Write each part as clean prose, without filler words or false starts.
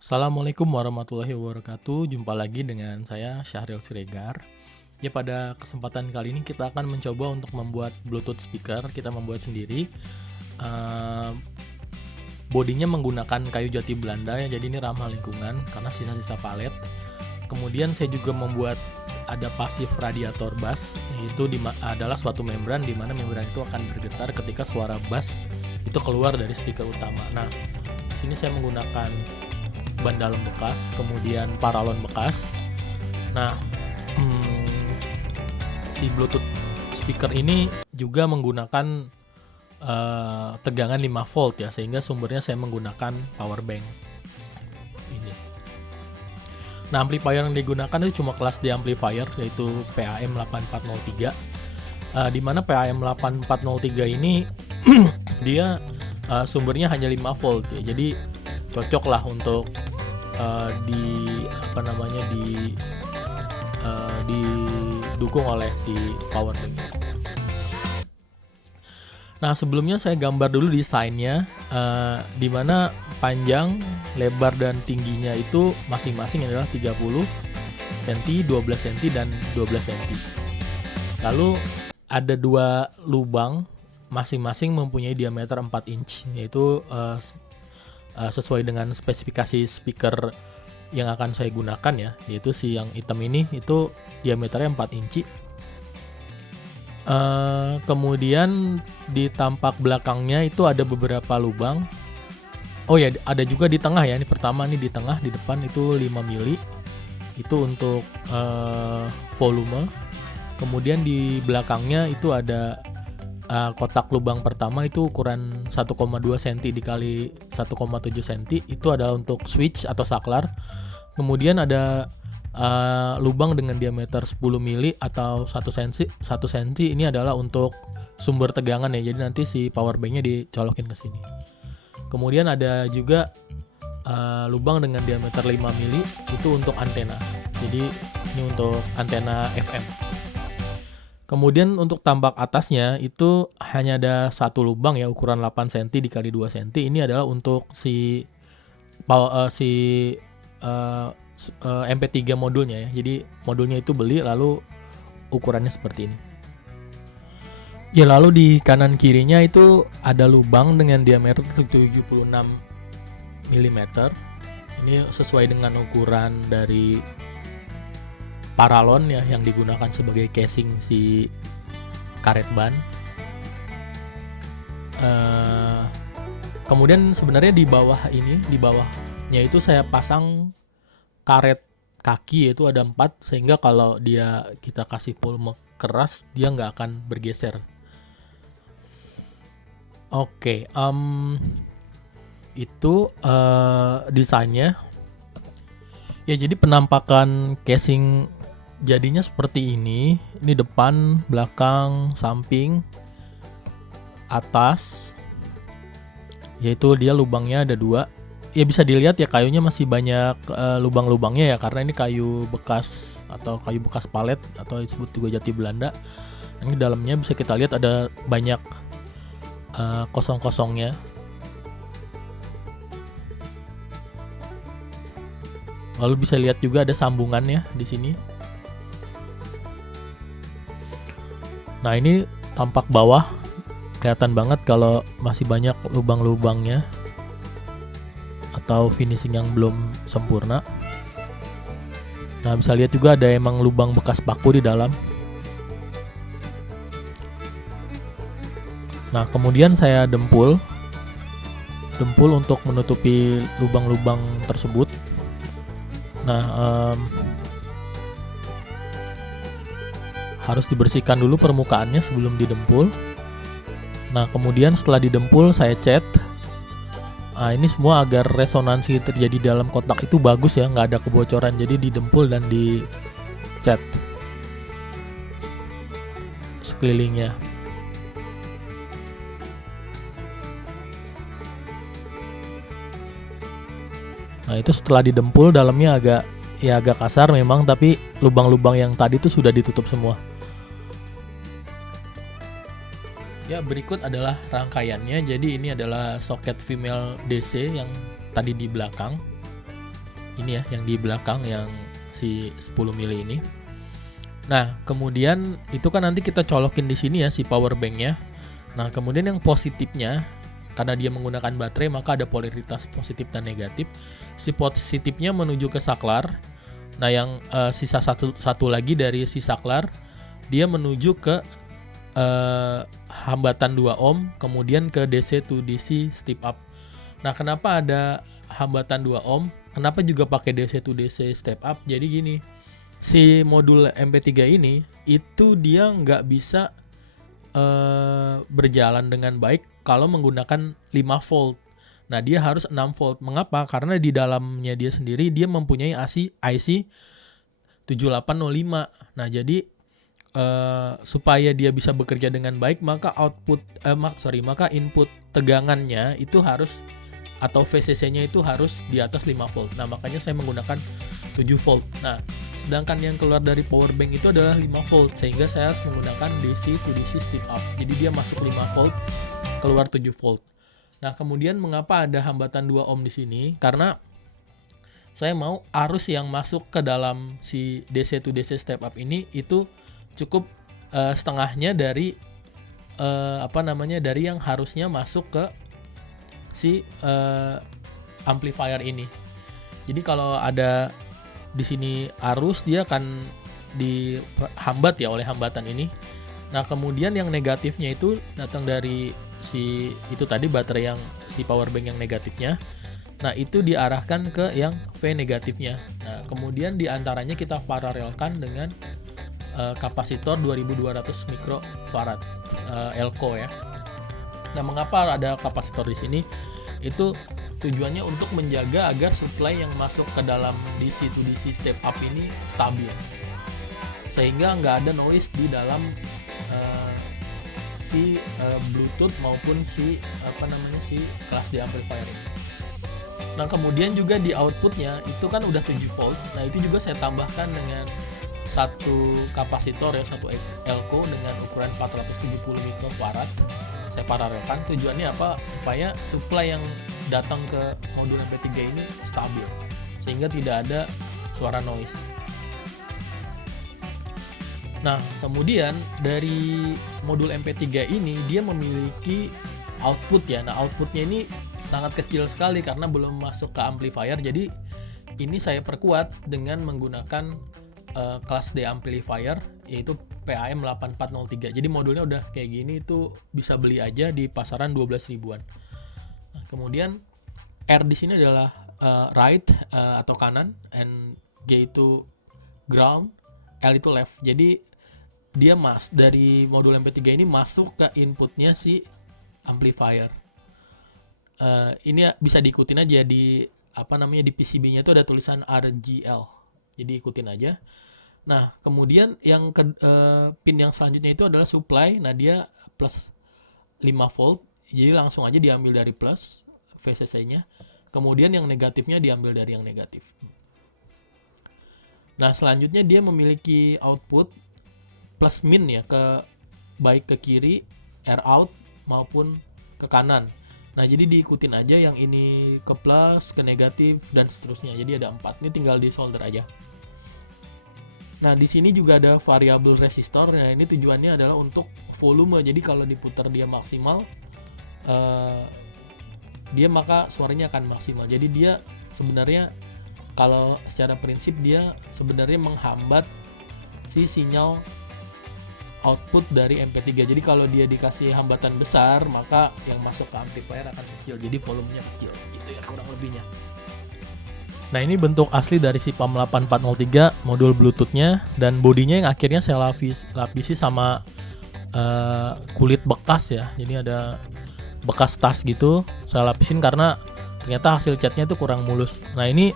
Assalamualaikum warahmatullahi wabarakatuh. Jumpa lagi dengan saya Syahril Siregar. Ya, pada kesempatan kali ini kita akan mencoba untuk membuat Bluetooth speaker. Kita membuat sendiri. Eh, Bodinya menggunakan kayu jati Belanda ya, jadi ini ramah lingkungan karena sisa-sisa palet. Kemudian saya juga membuat ada pasif radiator bass, yaitu adalah suatu membran di mana membran itu akan bergetar ketika suara bass itu keluar dari speaker utama. Nah, di sini saya menggunakan ban dalam bekas, kemudian paralon bekas. Nah, si Bluetooth speaker ini juga menggunakan tegangan 5 volt ya, sehingga sumbernya saya menggunakan power bank ini. Nah, amplifier yang digunakan itu cuma kelas D amplifier, yaitu PAM 8403. Di mana PAM 8403 ini dia sumbernya hanya 5 volt ya, jadi cocok lah untuk didukung oleh si power bank. Nah, sebelumnya saya gambar dulu desainnya, di mana panjang, lebar, dan tingginya itu masing-masing adalah 30 cm, 12 cm, dan 12 cm. Lalu ada dua lubang, masing-masing mempunyai diameter 4 inch, yaitu sesuai dengan spesifikasi speaker yang akan saya gunakan ya, yaitu si yang hitam ini itu diameternya 4 inci. Kemudian di tampak belakangnya itu ada beberapa lubang. Oh ya, ada juga di tengah ya. Ini pertama nih di tengah, di depan itu 5 mili. Itu untuk volume. Kemudian di belakangnya itu ada kotak lubang pertama itu ukuran 1,2 cm dikali 1,7 cm. Itu adalah untuk switch atau saklar. Kemudian ada lubang dengan diameter 10 mili atau 1 cm. Ini adalah untuk sumber tegangan ya, jadi nanti si power banknya dicolokin ke sini. Kemudian ada juga lubang dengan diameter 5 mili, itu untuk antena, jadi ini untuk antena FM. Kemudian untuk tampak atasnya itu hanya ada satu lubang ya, ukuran 8 cm dikali 2 cm. Ini adalah untuk si MP3 modulnya ya. Jadi modulnya itu beli, lalu ukurannya seperti ini. Ya, lalu di kanan kirinya itu ada lubang dengan diameter 76 mm. Ini sesuai dengan ukuran dari paralon ya, yang digunakan sebagai casing si karet ban. Kemudian sebenarnya di bawahnya itu saya pasang karet kaki, yaitu ada 4, sehingga kalau kita kasih volume keras dia nggak akan bergeser. Oke, itu desainnya ya. Jadi penampakan casing jadinya seperti ini. Ini depan, belakang, samping, atas, yaitu dia lubangnya ada 2. Ya, bisa dilihat ya, kayunya masih banyak lubang-lubangnya ya, karena ini kayu bekas atau kayu bekas palet atau disebut juga jati Belanda. Ini dalamnya bisa kita lihat ada banyak kosong-kosongnya. Lalu bisa lihat juga ada sambungannya di sini. Nah, ini tampak bawah, kelihatan banget kalau masih banyak lubang-lubangnya atau finishing yang belum sempurna. Nah, bisa lihat juga ada emang lubang bekas paku di dalam. Nah, kemudian saya dempul untuk menutupi lubang-lubang tersebut. Nah, harus dibersihkan dulu permukaannya sebelum didempul. Nah, kemudian setelah didempul saya cat. Nah, ini semua agar resonansi terjadi dalam kotak itu bagus ya, nggak ada kebocoran. Jadi didempul dan dicat sekelilingnya. Nah, itu setelah didempul dalamnya agak kasar memang, tapi lubang-lubang yang tadi itu sudah ditutup semua. Ya, berikut adalah rangkaiannya. Jadi ini adalah soket female DC yang tadi di belakang. ini ya, yang di belakang yang si 10 mili ini. Nah, kemudian itu kan nanti kita colokin di sini ya si power banknya. Nah, kemudian yang positifnya, karena dia menggunakan baterai maka ada polaritas positif dan negatif. Si positifnya menuju ke saklar. Nah, yang sisa satu lagi dari si saklar, dia menuju ke hambatan 2 ohm, kemudian ke DC to DC step up. Nah, kenapa ada hambatan 2 ohm? Kenapa juga pakai DC to DC step up? Jadi gini, si modul MP3 ini itu dia nggak bisa berjalan dengan baik kalau menggunakan 5 volt. Nah, dia harus 6 volt. Mengapa? Karena di dalamnya dia sendiri dia mempunyai IC 7805. Nah, jadi supaya dia bisa bekerja dengan baik, maka maka input tegangannya itu harus, atau VCC-nya itu harus di atas 5 volt. Nah, makanya saya menggunakan 7 volt. Nah, sedangkan yang keluar dari power bank itu adalah 5 volt, sehingga saya harus menggunakan DC to DC step up. Jadi dia masuk 5 volt, keluar 7 volt. Nah, kemudian mengapa ada hambatan 2 ohm di sini? Karena saya mau arus yang masuk ke dalam si DC to DC step up ini itu cukup setengahnya dari dari yang harusnya masuk ke si amplifier ini. Jadi kalau ada di sini arus, dia akan dihambat ya oleh hambatan ini. Nah, kemudian yang negatifnya itu datang dari si itu tadi baterai yang si power bank yang negatifnya. Nah, itu diarahkan ke yang V negatifnya. Nah, kemudian diantaranya kita paralelkan dengan kapasitor 2200 mikrofarad elko ya. Nah, mengapa ada kapasitor di sini? Itu tujuannya untuk menjaga agar supply yang masuk ke dalam DC to DC step up ini stabil, sehingga nggak ada noise di dalam Bluetooth maupun si kelas D amplifier ini. Nah, kemudian juga di outputnya itu kan udah 7 volt. Nah, itu juga saya tambahkan dengan satu kapasitor ya, satu elko dengan ukuran 470 mikrofarad. Saya paralelkan. Tujuannya apa? Supaya supply yang datang ke modul MP3 ini stabil, sehingga tidak ada suara noise. Nah, kemudian dari modul MP3 ini dia memiliki output ya. Nah, outputnya ini sangat kecil sekali karena belum masuk ke amplifier. Jadi ini saya perkuat dengan menggunakan kelas D amplifier, yaitu PAM 8403. Jadi modulnya udah kayak gini, itu bisa beli aja di pasaran 12 ribuan. Nah, kemudian R di sini adalah right atau kanan, and G itu ground, L itu left. Jadi dia dari modul MP3 ini masuk ke inputnya si amplifier. Ini bisa diikutin aja di di PCB-nya itu ada tulisan RGL. Jadi ikutin aja. Nah, kemudian yang pin yang selanjutnya itu adalah supply. Nah, dia plus 5 volt. Jadi langsung aja diambil dari plus VCC-nya. Kemudian yang negatifnya diambil dari yang negatif. Nah, selanjutnya dia memiliki output plus min ya, baik ke kiri, R out maupun ke kanan. Nah, jadi diikutin aja yang ini ke plus, ke negatif, dan seterusnya. Jadi ada 4. Ini tinggal di solder aja. Nah, di sini juga ada variabel resistor. Nah, ini tujuannya adalah untuk volume. Jadi kalau diputar dia maksimal, maka suaranya akan maksimal. Jadi dia sebenarnya kalau secara prinsip dia sebenarnya menghambat si sinyal output dari MP3. Jadi kalau dia dikasih hambatan besar, maka yang masuk ke amplifier akan kecil. Jadi volumenya kecil. Gitu ya kurang lebihnya. Nah, ini bentuk asli dari si PAM 8403 modul Bluetooth-nya, dan bodinya yang akhirnya saya lapisi sama kulit bekas ya. Jadi ada bekas tas gitu, saya lapisin karena ternyata hasil catnya itu kurang mulus. Nah, ini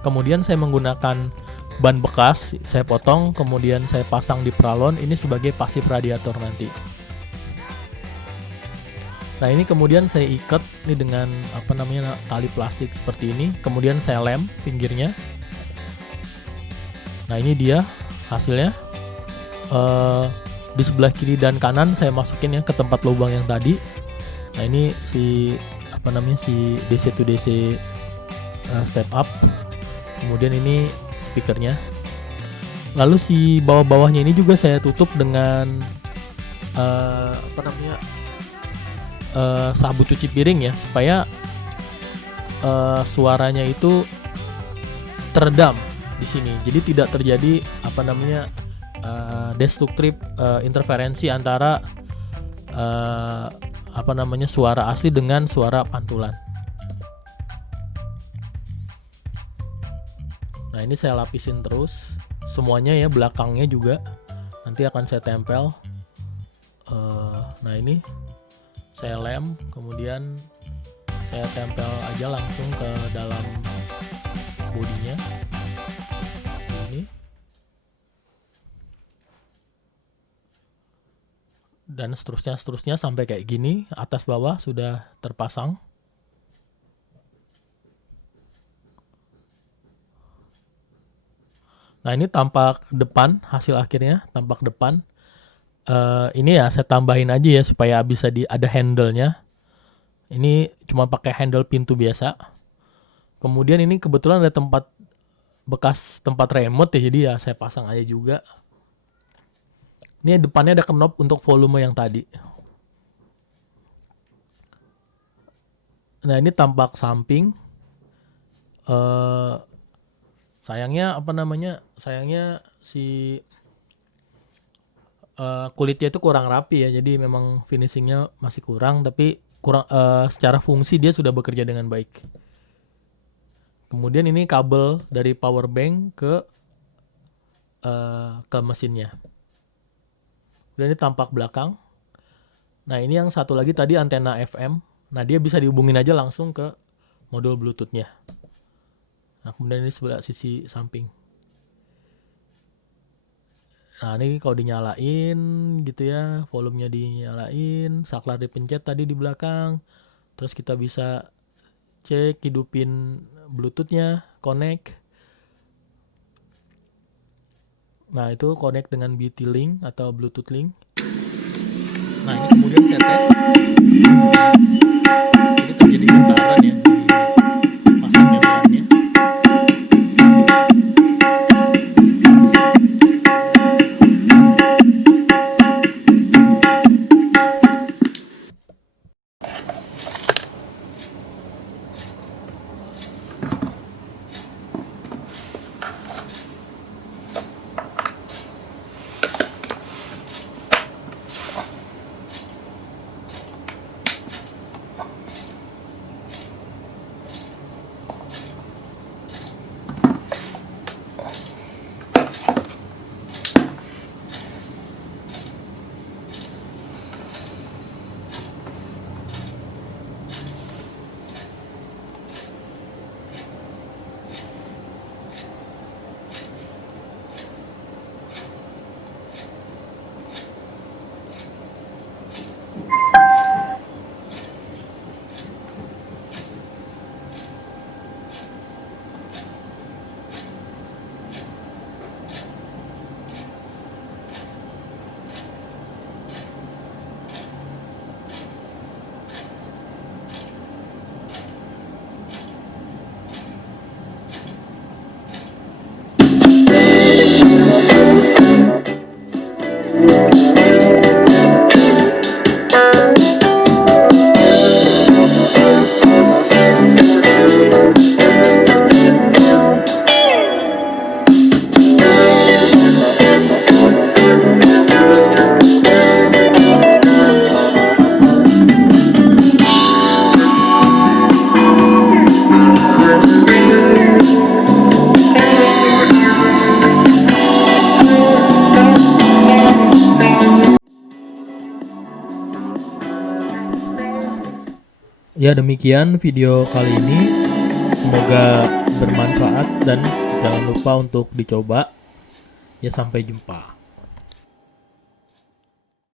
kemudian saya menggunakan ban bekas, saya potong, kemudian saya pasang di pralon ini sebagai pasif radiator nanti. Nah, ini kemudian saya ikat ini dengan tali plastik seperti ini, kemudian saya lem pinggirnya. Nah, ini dia hasilnya. Di sebelah kiri dan kanan saya masukin ya ke tempat lubang yang tadi. Nah, ini si DC to DC step up. Kemudian ini speakernya. Lalu si bawah-bawahnya ini juga saya tutup dengan sabut cuci piring ya, supaya suaranya itu teredam di sini. Jadi tidak terjadi destruktif interferensi antara suara asli dengan suara pantulan. Nah, ini saya lapisin terus semuanya ya, belakangnya juga nanti akan saya tempel. Nah, ini saya lem, kemudian saya tempel aja langsung ke dalam bodinya ini, dan seterusnya sampai kayak gini, atas bawah sudah terpasang. Nah, ini tampak depan, hasil akhirnya tampak depan. Ini ya saya tambahin aja ya supaya bisa ada handle-nya. Ini cuma pakai handle pintu biasa. Kemudian ini kebetulan ada bekas tempat remote ya, jadi ya saya pasang aja juga. Ini depannya ada knob untuk volume yang tadi. Nah, ini tampak samping. Sayangnya si kulitnya itu kurang rapi ya, jadi memang finishingnya masih kurang, tapi secara fungsi dia sudah bekerja dengan baik. Kemudian ini kabel dari power bank ke mesinnya. Dan ini tampak belakang. Nah, ini yang satu lagi tadi antena FM. Nah, dia bisa dihubungin aja langsung ke modul Bluetooth-nya. Nah, kemudian ini sebelah sisi samping. Nah, ini kalau dinyalain gitu ya, volumenya dinyalain, saklar dipencet tadi di belakang. Terus kita bisa cek, hidupin Bluetooth-nya, connect. Nah, itu connect dengan BT Link atau Bluetooth Link. Nah, ini kemudian saya tes. Ini terjadi getaran ya di pasang membrannya. Ya, demikian video kali ini. Semoga bermanfaat dan jangan lupa untuk dicoba. Ya, sampai jumpa.